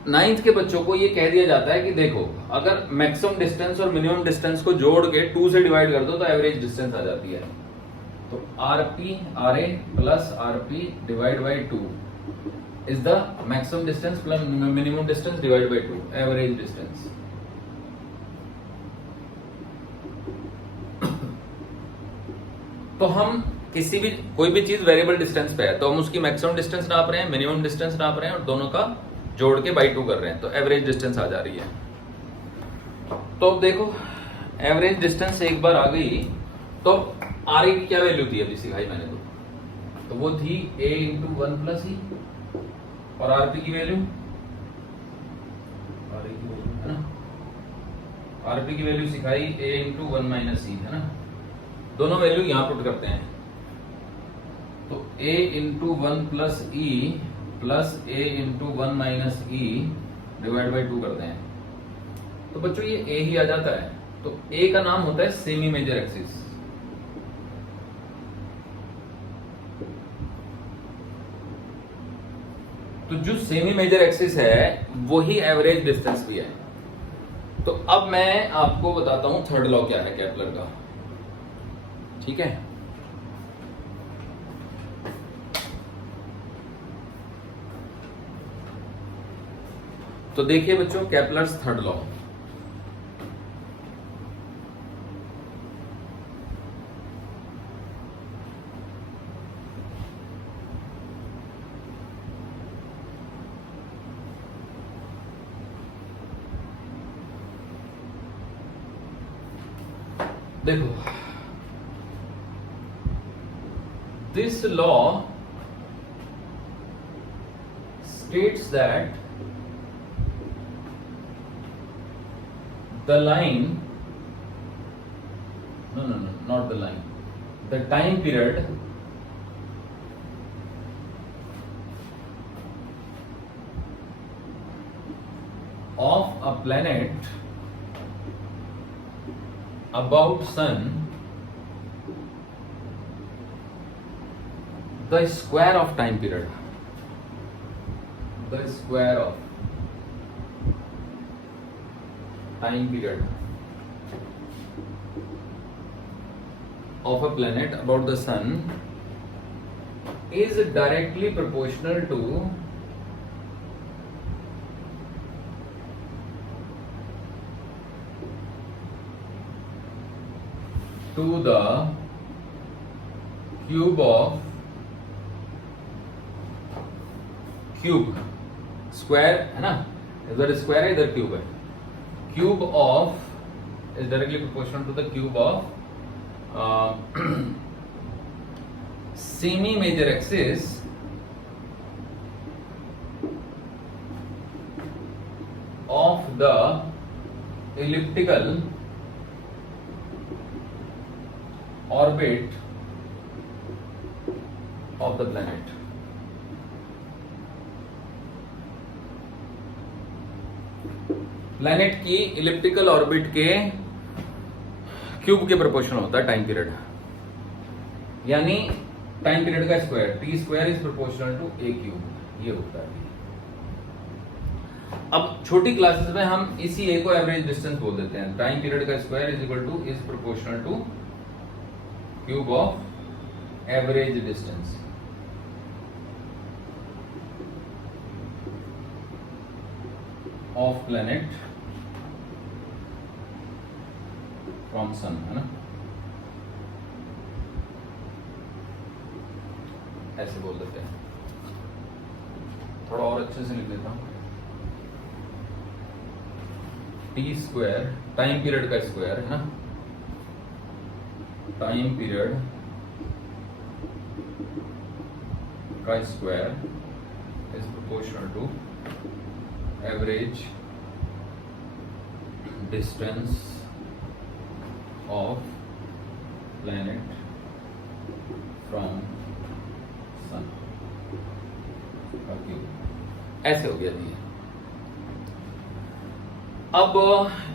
9th के बच्चों को ये कह दिया जाता है कि देखो अगर मैक्सिमम डिस्टेंस और मिनिमम डिस्टेंस को जोड़ के 2 से डिवाइड कर दो तो एवरेज डिस्टेंस आ जाती है। तो RP RA plus RP divide by 2 is the maximum distance plus minimum distance divide by 2, average distance. तो हम किसी भी कोई भी चीज वेरिएबल डिस्टेंस पे है तो हम उसकी मैक्सिमम डिस्टेंस नाप रहे हैं, मिनिमम डिस्टेंस नाप रहे हैं और दोनों का जोड़ के बाई 2 कर रहे हैं, तो एवरेज डिस्टेंस आ जा रही है। तो अब देखो एवरेज डिस्टेंस एक बार आ गई, तो आर की क्या वैल्यू थी अभी सिखाई मैंने तो वो थी a इंटू 1 प्लस ई, और आरपी की वैल्यू है ना, आरपी की वैल्यू सिखाई a इंटू 1 माइनस ई, है ना। दोनों वैल्यू यहां पुट करते हैं, तो a into 1 plus E plus a into 1 minus E divide by 2 करते हैं, तो बच्चों ये a ही आ जाता है। तो a का नाम होता है सेमी मेजर एक्सिस। तो जो सेमी मेजर एक्सिस है वही एवरेज डिस्टेंस भी है। तो अब मैं आपको बताता हूं थर्ड लॉ क्या है केपलर का, ठीक है। तो देखिए बच्चों केपलर्स थर्ड लॉ, देखो this law states that the line no, not the line. The time period of a planet about sun, the square of time period, the square of time period of a planet about the sun is directly proportional to the cube of cube, square है ना, इधर square है इधर cube है, cube of is directly proportional to the cube of semi major axis of the elliptical orbit of the planet. Planet की elliptical orbit के cube के proportional होता है टाइम पीरियड, यानी टाइम पीरियड का square, T square is proportional to a cube, ये होता है। अब छोटी क्लासेस में हम इसी ए को एवरेज डिस्टेंस बोल देते हैं। टाइम पीरियड का square is equal to is proportional to cube of average distance. Of planet from sun, है ना, ऐसे बोल देते हैं। थोड़ा और अच्छे से लिख देता हूं, टी स्क्वायर टाइम पीरियड का स्क्वायर है ना, टाइम पीरियड का square is proportional to average distance of planet from sun का क्यूब, ऐसे हो गया जी। अब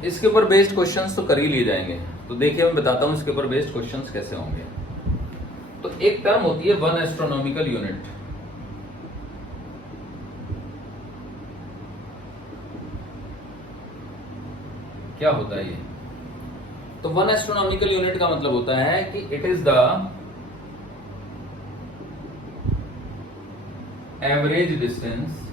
इसके ऊपर बेस्ड क्वेश्चंस तो कर ही लिए जाएंगे, तो देखिए मैं बताता हूं इसके ऊपर बेस्ड क्वेश्चंस कैसे होंगे। तो एक टर्म होती है 1 एस्ट्रोनॉमिकल यूनिट, क्या होता है ये? तो 1 एस्ट्रोनॉमिकल यूनिट का मतलब होता है कि it is the average distance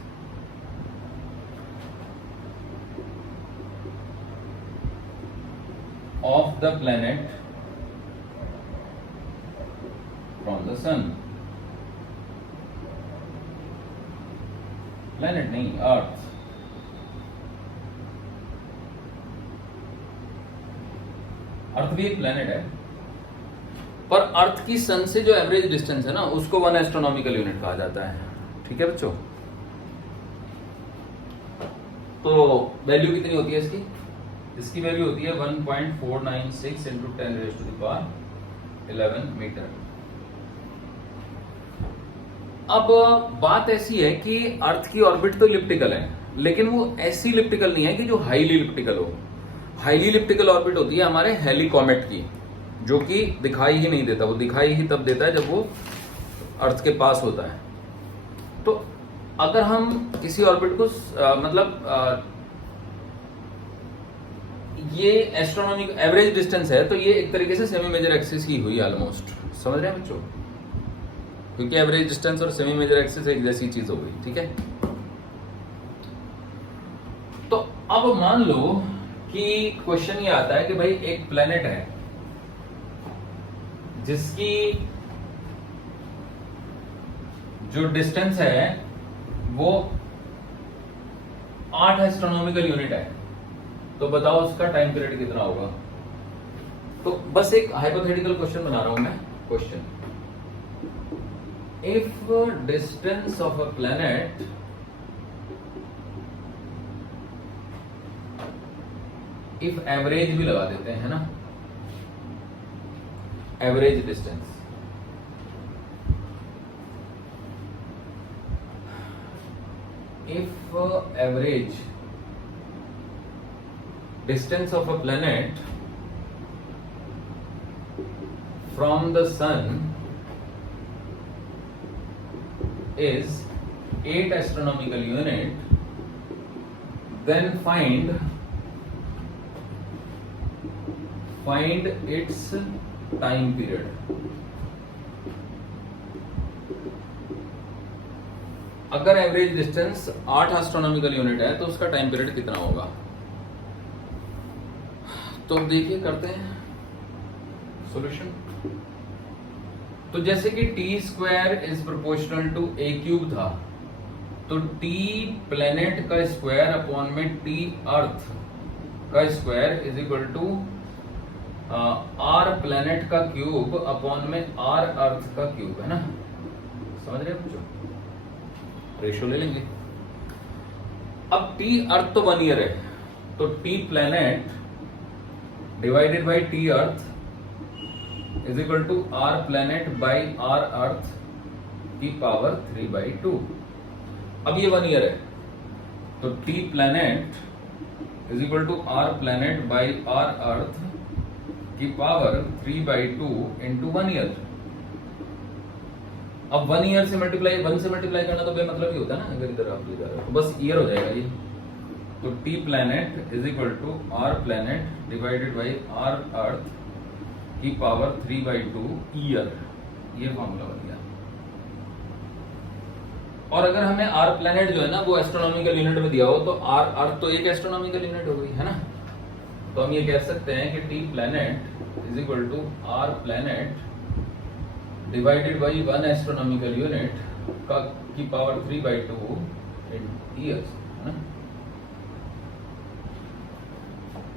of the planet from the sun. Planet नहीं, अर्थ। अर्थ भी एक प्लैनेट है, पर अर्थ की सन से जो एवरेज डिस्टेंस है ना, उसको 1 एस्ट्रोनॉमिकल यूनिट कहा जाता है। ठीक है बच्चों, तो वैल्यू कितनी होती है इसकी? इसकी वैल्यू होती है 1.496 इंटू 10⁻11 मीटर। अब बात ऐसी है कि अर्थ की ऑर्बिट तो इलिप्टिकल है, लेकिन वो ऐसी इलिप्टिकल नहीं है कि जो हाईली इलिप्टिकल हो। हाईली इलिप्टिकल ऑर्बिट होती है हमारे हेलीकॉमेट की, जो कि दिखाई ही नहीं देता, वो दिखाई ही तब देता है जब वो अर्थ के पास होता है। तो अगर हम किसी ऑर्बिट को ये एस्ट्रोनॉमिक एवरेज डिस्टेंस है, तो ये एक तरीके से सेमी मेजर एक्सिस ही हुई ऑलमोस्ट। समझ रहे हैं बच्चों? क्योंकि एवरेज डिस्टेंस और सेमी मेजर एक्सिस एक जैसी चीज हो गई। ठीक है, तो अब मान लो कि क्वेश्चन ये आता है कि भाई एक प्लेनेट है जिसकी जो डिस्टेंस है वो 8 एस्ट्रोनॉमिकल यूनिट है, तो बताओ उसका टाइम पीरियड कितना होगा? तो बस एक हाइपोथेटिकल क्वेश्चन बना रहा हूं मैं। Question, if distance of a planet if average भी लगा देते हैं ना, average distance. If average distance of a planet from the sun is 8 astronomical unit, then find its time period. अगर एवरेज डिस्टेंस 8 एस्ट्रोनॉमिकल यूनिट है तो उसका time period कितना होगा? तो देखिए करते हैं सॉल्यूशन। तो जैसे कि T square is proportional to a cube था, तो टी प्लेनेट का स्क्वायर अपॉन में टी अर्थ का square is equal to R planet का क्यूब अपॉन में आर अर्थ का क्यूब, है ना? समझ रहे हो? रेशियो ले लेंगे। अब टी अर्थ तो 1 ईयर है, तो T planet divided by T earth is equal to R planet by R earth की पावर 3/2। अब ये 1 ईयर है, तो T planet is equal to R planet by R earth की पावर 3/2 इंटू 1 ईयर। अब 1 ईयर से मल्टीप्लाई 1 से multiply करना तो बेमतलब ही होता है ना, अगर इधर आप ले जा रहे हो तो बस ईयर हो जाएगा ये। तो T planet is equal to R planet divided by R earth की पावर 3/2 ईयर, ये फॉर्मूला बन गया। और अगर हमें आर प्लेनेट जो है ना वो एस्ट्रोनॉमिकल यूनिट में दिया हो, तो आर अर्थ तो एक एस्ट्रोनॉमिकल यूनिट हो गई, है ना? तो हम ये कह सकते हैं कि T planet is equal to R planet divided by 1 astronomical unit का की पावर 3/2 इन ईयर्स, है ना?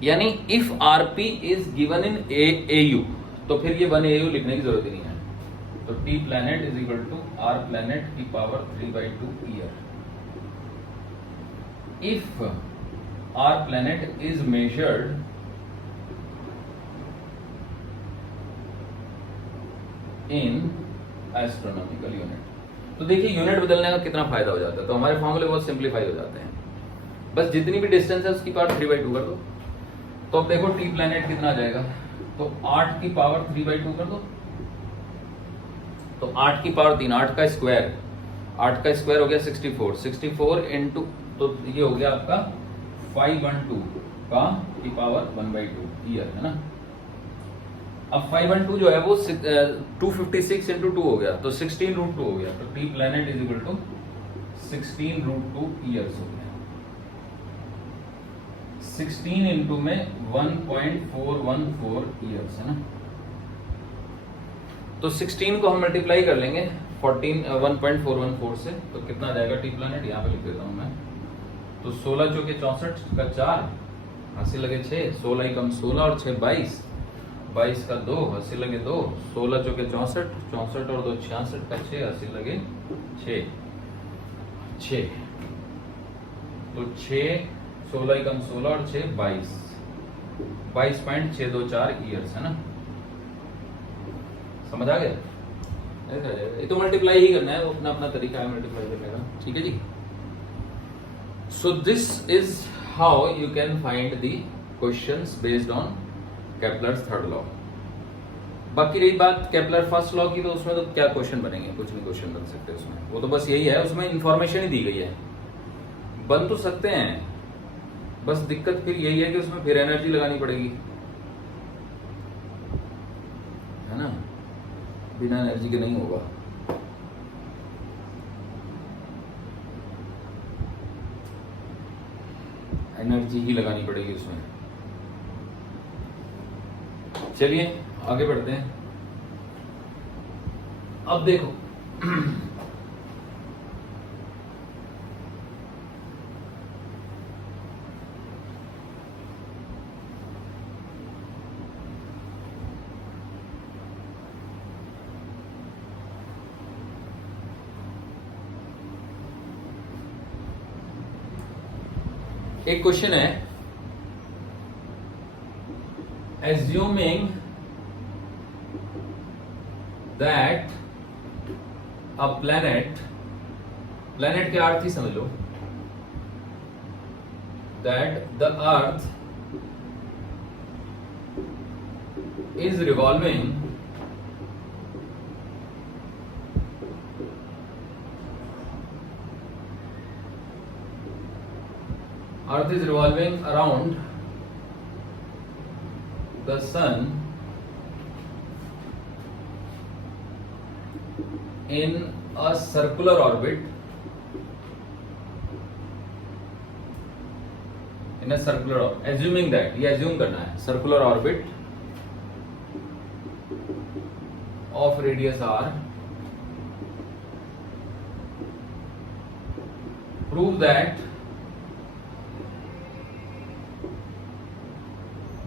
यानी if RP is given in AU, तो फिर ये 1 एयू लिखने की जरूरत ही नहीं है। तो T planet is equal to R planet की power 3/2 year. If R planet is measured in astronomical unit. तो देखिए यूनिट बदलने का कितना फायदा हो जाता है। तो हमारे फॉर्मूले बहुत सिंप्लीफाई हो जाते हैं, बस जितनी भी डिस्टेंस है उसकी पावर 3/2 कर दो। तो अब देखो टी प्लेनेट कितना आ जाएगा, तो 8 की पावर 3/2 कर दो, तो 8 की पावर 3, 8 का स्क्वायर, 8 का स्क्वायर हो गया 64, 64 इंटू, तो ये हो गया आपका 512 का की पावर 1/2 ईयर, है ना? अब 512 जो है वो 256 इंटू 2 हो गया, तो 16√2 हो गया। तो T planet is equal to 16√2 years हो गया। 16 इंटू में 1.414 ईयर्स, है ना? तो 16 को हम मल्टीप्लाई कर लेंगे 1.414 से, तो कितना आ जाएगा टी प्लेनेट? यहाँ पे लिख देता हूं मैं। तो 16 चौके 64 का 4, 80 लगे 6, 16 कम 16 और 6 22, 22 का 2, 80 लगे 2, 16 चौके 64, 64 और 2 66 का 6, 80 लगे 6, तो 6, 16 कम 16 और 6 22, 22.624 ईयर्स, है ना? समझ आ गया? ये तो मल्टीप्लाई ही करना है, वो अपना अपना तरीका है मल्टीप्लाई करने का, ठीक है जी? So this is how you can find the questions based on Kepler's third law. बाकी रही बात केपलर फर्स्ट लॉ की, तो उसमें तो क्या क्वेश्चन बनेंगे? कुछ नहीं क्वेश्चन बन सकते उसमें, वो तो बस यही है, उसमें इंफॉर्मेशन ही दी गई है। बन तो सकते हैं, बस दिक्कत फिर यही है कि उसमें फिर एनर्जी लगानी पड़ेगी, है ना? बिना एनर्जी के नहीं होगा। एनर्जी ही लगानी पड़ेगी उसमें। चलिए आगे बढ़ते हैं। अब देखो एक क्वेश्चन है, assuming that a planet, planet के अर्थ ही समझ लो, that the earth is revolving Earth is revolving around the sun in a circular orbit, assuming that, ये assume करना है, circular orbit of radius r, prove that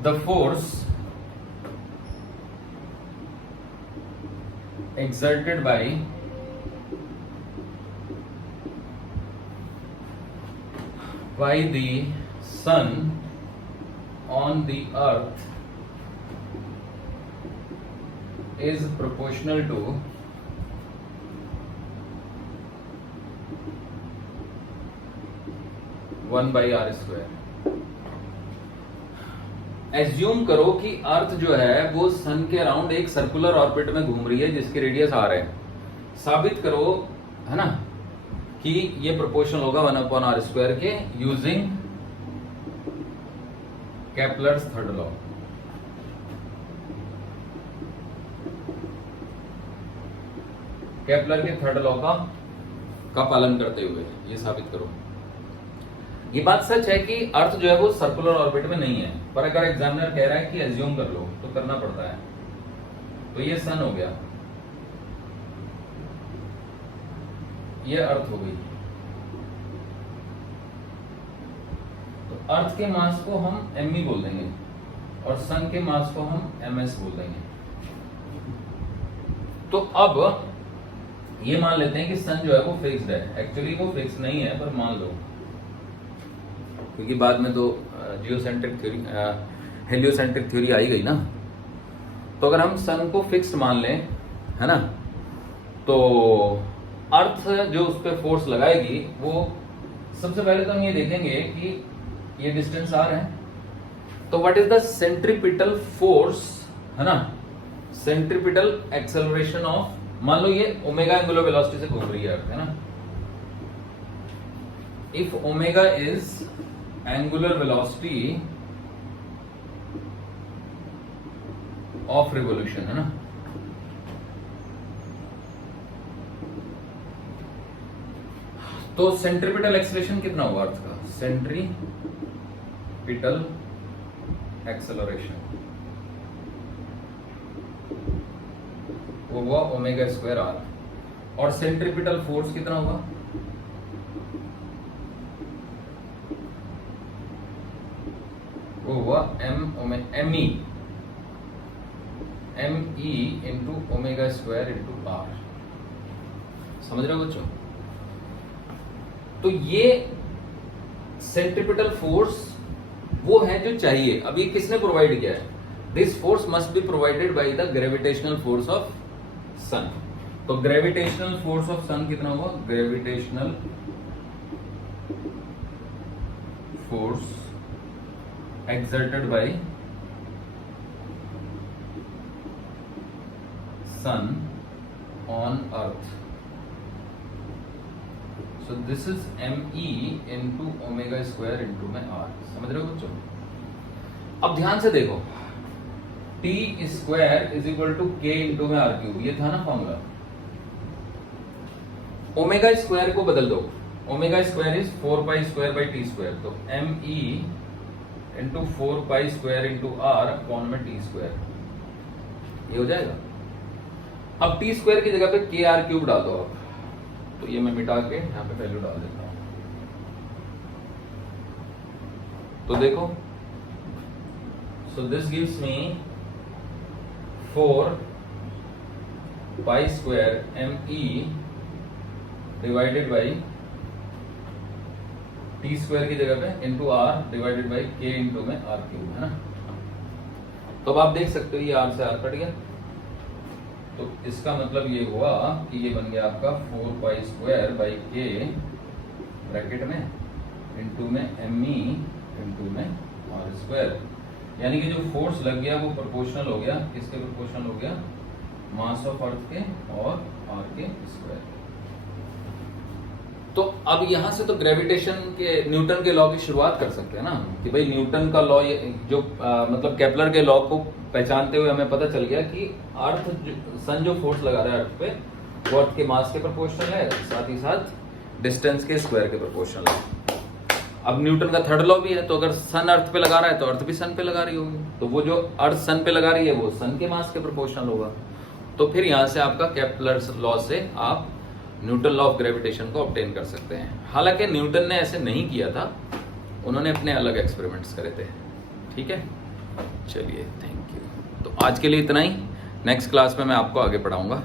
the force exerted by the sun on the earth is proportional to one by R square. Assume करो कि अर्थ जो है वो सन के around एक सर्कुलर ऑर्बिट में घूम रही है जिसकी रेडियस आर है। साबित करो, है ना, कि ये प्रोपोर्शनल होगा वन अपॉन आर स्क्वायर के using Kepler's third law. Kepler के थर्ड लॉ का पालन करते हुए ये साबित करो। ये बात सच है कि अर्थ जो है वो सर्कुलर ऑर्बिट में नहीं है, पर अगर एग्जामिनर कह रहा है कि एज्यूम कर लो तो करना पड़ता है। तो ये सन हो गया, ये अर्थ हो गई। तो अर्थ के मास को हम एमई बोल देंगे और सन के मास को हम एमएस बोल देंगे। तो अब ये मान लेते हैं कि सन जो है वो फिक्स्ड है। एक्चुअली वो फिक्स नहीं है, पर मान लो, क्योंकि बाद में तो जियोसेंट्रिक थ्योरी, हेलियोसेंट्रिक थ्योरी आई गई ना। तो अगर हम सन को फिक्स्ड मान लें, है ना, तो अर्थ जो उस पर फोर्स लगाएगी वो सबसे पहले तो हम ये देखेंगे कि ये डिस्टेंस आर है, तो what is the centripetal force, है ना, सेंट्रीपिटल एक्सेलरेशन ऑफ, मान लो ये ओमेगा एंगुलर वेलोसिटी से घूम रही है अर्थ, है ना। If omega is angular velocity of revolution, है ना, तो सेंट्रीपिटल एक्सेलरेशन कितना होगा अर्थ का? सेंट्रीपिटल एक्सेलरेशन वो हुआ ओमेगा स्क्वायर आर, और सेंट्रीपिटल फोर्स कितना होगा? वो हुआ M E into omega square into R. समझ रहे हो बच्चों? तो ये सेंट्रीपिटल फोर्स वो है जो चाहिए। अब ये किसने प्रोवाइड किया है? This force must be provided by the gravitational force of sun. तो ग्रेविटेशनल फोर्स ऑफ सन कितना हुआ? Gravitational force exerted by sun on earth, so this is me into omega square into में r। समझ रहे हो बच्चों? अब ध्यान से देखो, t square is equal to k into में आर क्यूब, ये था ना फॉर्मूला। ओमेगा स्क्वायर को बदल दो, omega square is 4 pi square by T square, तो me into 4 pi square into R upon में टी स्क्वायर, ये हो जाएगा। अब टी स्क्वायर की जगह पे के आर क्यूब डाल दो आप, तो ये मैं मिटा के यहाँ पे वैल्यू डाल देता हूं। तो देखो, so this gives me 4 pi square M E divided by T square की जगह पे into R divided by K into में आर क्यूब, है ना। तो अब आप देख सकते हो ये आर से आर कट गया, तो इसका मतलब ये हुआ कि ये बन गया आपका 4π² बाई के ब्रैकेट में इनटू में me इनटू में r², यानी कि जो फोर्स लग गया वो प्रोपोर्शनल हो गया, किसके प्रोपोर्शनल हो गया, मास ऑफ अर्थ के और r के स्क्वायर। तो अब यहां से तो ग्रेविटेशन के न्यूटन के लॉ की शुरुआत कर सकते हैं ना कि भाई न्यूटन का लॉ जो मतलब केपलर के लॉ को पहचानते हुए हमें पता चल गया कि सन जो फोर्स लगा रहा है अर्थ पे वो अर्थ के मास के प्रोपोर्शनल है, साथ ही साथ डिस्टेंस के स्क्वायर के प्रोपोर्शनल है। अब न्यूटन का थर्ड लॉ भी है, तो अगर सन अर्थ पे लगा रहा है तो अर्थ भी सन पे लगा रही होगी, तो वो जो अर्थ सन पे लगा रही है वो सन के मास के प्रोपोर्शनल होगा। तो फिर यहां से आपका केपलर लॉ से आप न्यूटन लॉ ऑफ ग्रेविटेशन को ऑब्टेन कर सकते हैं। हालांकि न्यूटन ने ऐसे नहीं किया था, उन्होंने अपने अलग एक्सपेरिमेंट्स करे थे। ठीक है, चलिए थैंक यू। तो आज के लिए इतना ही, नेक्स्ट क्लास में मैं आपको आगे पढ़ाऊंगा।